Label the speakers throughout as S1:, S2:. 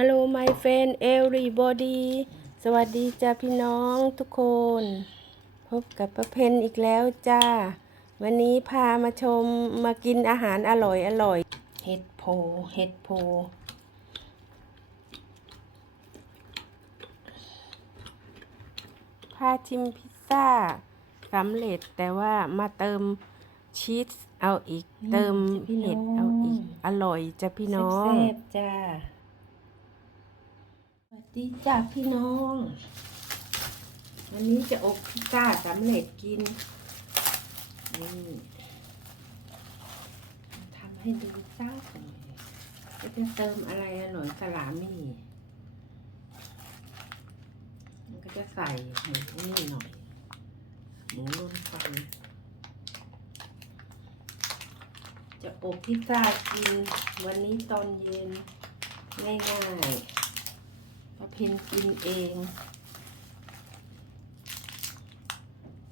S1: Hello my friend everybody สวัสดีจ้าพี่น้องทุกคน พบกับป้าเพนอีกแล้วจ้า วันนี้พามาชมมากินอาหารอร่อยอร่อยเห็ดโพเห็ดโพพาชิมพิซซ่าสำเร็จแต่ว่ามาเติมชีสเอาอีก เติมเห็ดเอาอีก อร่อยจ้ะพี่น้อง
S2: แซ่บๆจ้า
S1: สวัส ดีจ้าพี่น้อง วันนี้จะอบพิซซ่าสำเร็จกิน นี่ทำให้ดูซ่าหน่อยก็จะเติมอะไรอร่อยสลามี่มันก็จะใส่หมูนี่หน่อย หมูลนไฟจะอบพิซซ่ากิน วันนี้ตอนเย็นง่ายๆ ป้าเพนกินเอง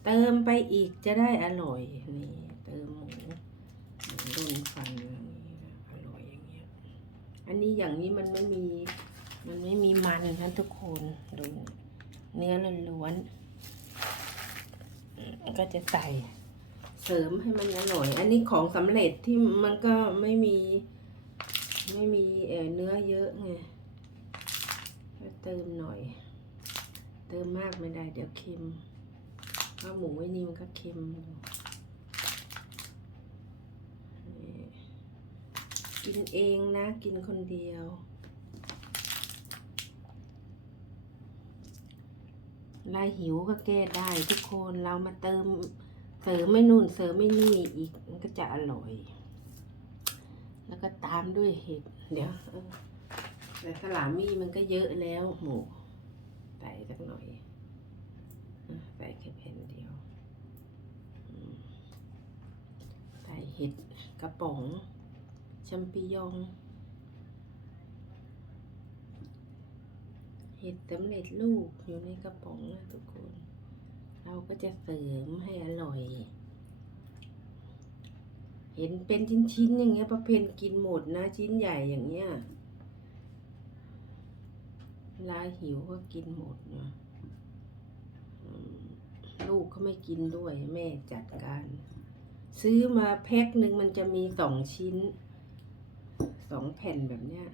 S1: เติมไปอีกจะได้อร่อย นี่ เติมหมูหมูรุนฟันอย่างนี้อร่อยอย่างเงี้ย อันนี้อย่างนี้มันไม่มี มันไม่มีมันนะทุกคนดูเนื้อล้วนๆก็จะใส่เสริมให้มันอร่อย อันนี้ของสำเร็จที่มันก็ไม่มี ไม่มีเอ่อเนื้อเยอะไง เติมหน่อย เติมมากไม่ได้เดี๋ยวเค็มเพราะหมูไอ้นี่มันก็เค็มกินเองนะกินคนเดียว ลายหิวก็แก้ได้ทุกคนเรามาเติมเสริมไม่นู่นเสริมไม่นี่อีกมันก็จะอร่อย แล้วก็ตามด้วยเห็ดเดี๋ยว แต่สลามี่มันก็เยอะแล้วหมูใส่สักหน่อยใส่แค่แผ่นเดียวใส่เห็ดกระป๋องแชมปิญอง เห็ดสำเร็จรูปอยู่ในกระป๋องนะทุกคน เราก็จะเสริมให้อร่อย เห็นเป็นชิ้นๆอย่างเงี้ยประเพณกินหมดนะชิ้นใหญ่อย่างเงี้ย เวลาหิวก็กินหมดนะลูกเขาไม่กินด้วยแม่จัดการ ซื้อมาแพ็คหนึ่งมันจะมีสองชิ้นสองแผ่นแบบเนี้ย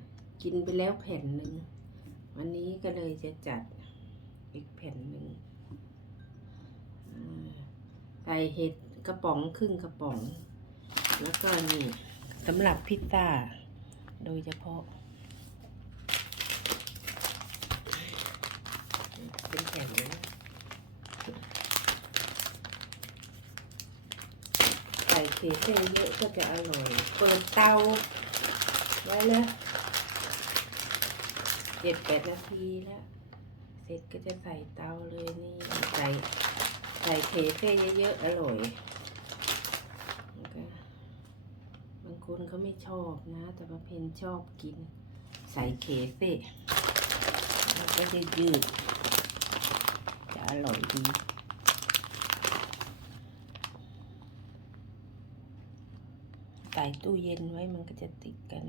S1: กินไปแล้วแผ่นหนึ่งวันนี้ก็เลยจะจัดอีกแผ่นหนึ่งใส่เห็ดกระป๋องครึ่งกระป๋อง แล้วก็นี่สำหรับพิซซ่า โดยเฉพาะ เป็นแผ่นเลยนะ ใส่เคเซ่เยอะก็จะอร่อย เปิดเตา ไว้เลยเจ็ดแปดนาทีแล้ว เสร็จก็จะใส่เตาเลยนี่ใส่ใส่เคเซ่เยอะๆอร่อยบางคนเขาไม่ชอบนะ แต่ว่าเพนชอบกิน ใส่เคเซ่มันก็จะยืดจะอร่อยดี ส่ตู้เย็นไว้มันก็จะติดกัน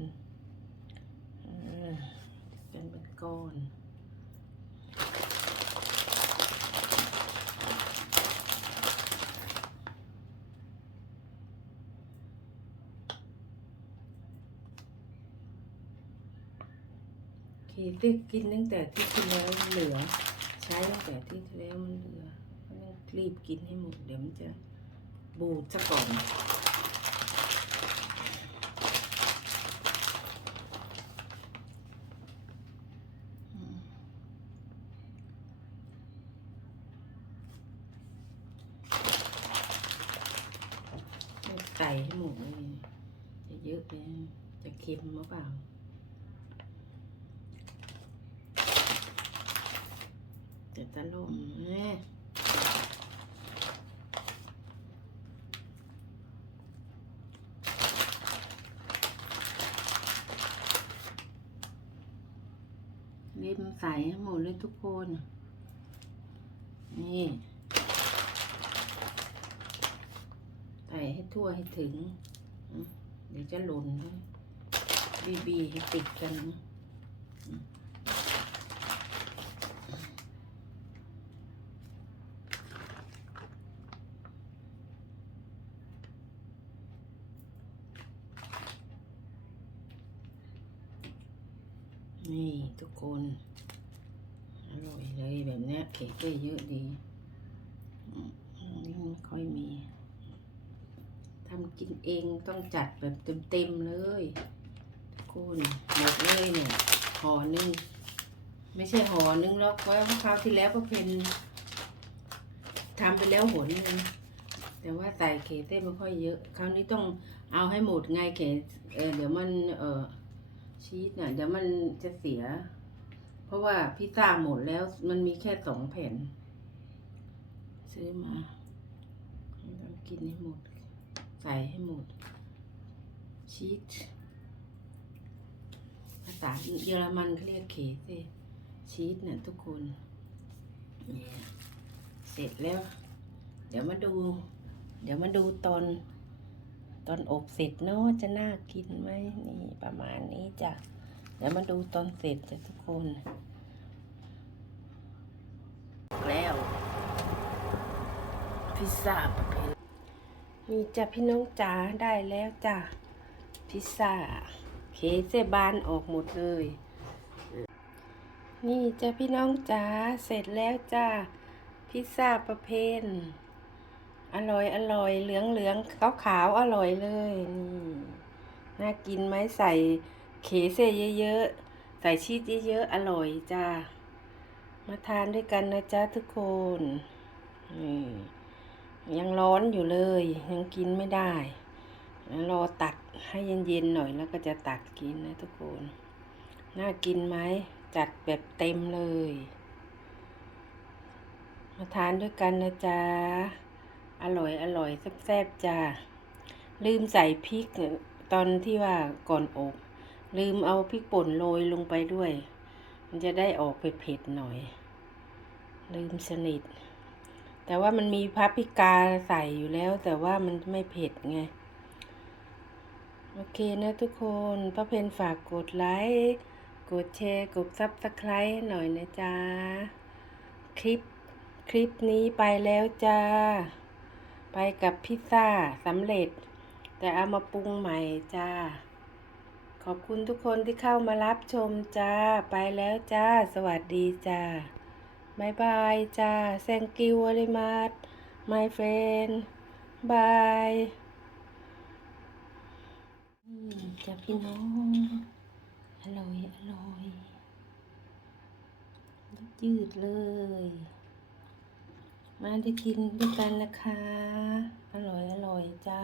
S1: ติดกันเป็นก้อนเคเต็กกินตั้งแต่ที่ที่แล้วเหลือ ใช้ตั้งแต่ที่ที่แล้วมันเหลือเพราะฉะนั้นรีบกินให้หมดเดี๋ยวมันจะบูดซะก่อนอืมเอา ใส่ให้หมดเลยจะเยอะไปจะเค็มหรือเปล่าเดี๋ยวจะลงแม่เล็มใส่ให้หมดเลยทุกคน นี่ ส่ให้ทั่วให้ถึง เดี๋ยวจะหล่นบีบีให้ติดกันนี่ทุกคน อร่อยเลยแบบนี้เค้กเยอะดีไม่ค่อยมีำกินเองต้องจัดแบบเต็มๆเลยทุกคนหมดเลยเนี่ยห่อหนึ่งไม่ใช่ห่อนึ่งแล้วเพราะคราวที่แล้วก็เป็นทำไปแล้วหนหนึงแต่ว่าใส่เขเต้ไม่ค่อยเยอะ คราวนี้ต้องเอาให้หมดไงเขเออเดี๋ยวมันเออชีสน่ะเดี๋ยวมันจะเสีย เพราะว่าพิซซ่าหมดแล้วมันมีแค่สองแผ่น ซื้อมาต้องกินให้หมด ใส่ให้หมด ชีสภาษาเยอรมันเขาเรียกเคเซ่ชีสเนี่ยทุกคนเนี่ยเสร็จแล้ว เดี๋ยวมาดู เดี๋ยวมาดูตอน ตอนอบเสร็จเนาะจะน่ากินไหมนี่ประมาณนี้จ้ะเดี๋ยวมาดูตอนเสร็จจ้ะทุกคนแล้วพิซซ่าประเภท นี่จ้ะพี่น้องจ๋าได้แล้วจ้ะพิซซ่าเคเซบานออกหมดเลย นี่จ้ะพี่น้องจ๋าเสร็จแล้วจ้าพิซซ่าประเพณอร่อยอร่อยเหลืองเหลืองขาวขาวอร่อยเลยนี่น่ากินไหมใส่เคเซเยอะๆใส่ชีสเยอะๆอร่อยจ้ามาทานด้วยกันนะจ๊ะทุกคนนี่ ยังร้อนอยู่เลย ยังกินไม่ได้รอตัดให้เย็นๆหน่อยแล้วก็จะตักกินนะทุกคน น่ากินไหมจัดแบบเต็มเลย มาทานด้วยกันนะจ๊ะ อร่อยอร่อยแซ่บๆจ้าลืมใส่พริกตอนที่ว่าก่อนอบ ลืมเอาพริกป่นโรยลงไปด้วย มันจะได้ออกไปเผ็ดหน่อย ลืมสนิท แต่ว่ามันมีพับพิกาใส่อยู่แล้ว แต่ว่ามันไม่เผ็ดไง โอเคนะทุกคนป้าเพนฝากกดไลค์ กดแชร์ กดซับสไครต์หน่อยนะจ๊ะ คลิป คลิปนี้ไปแล้วจ้า ไปกับพิซซ่าสำเร็จ แต่เอามาปรุงใหม่จ้า ขอบคุณทุกคนที่เข้ามารับชมจ้า ไปแล้วจ้า สวัสดีจ้า บายบายจ้า thank you very much my friend bye อืมจ้าพี่น้องอร่อยอร่อยยืดเลย มาได้กินด้วยกันนะคะ อร่อยอร่อยจ้า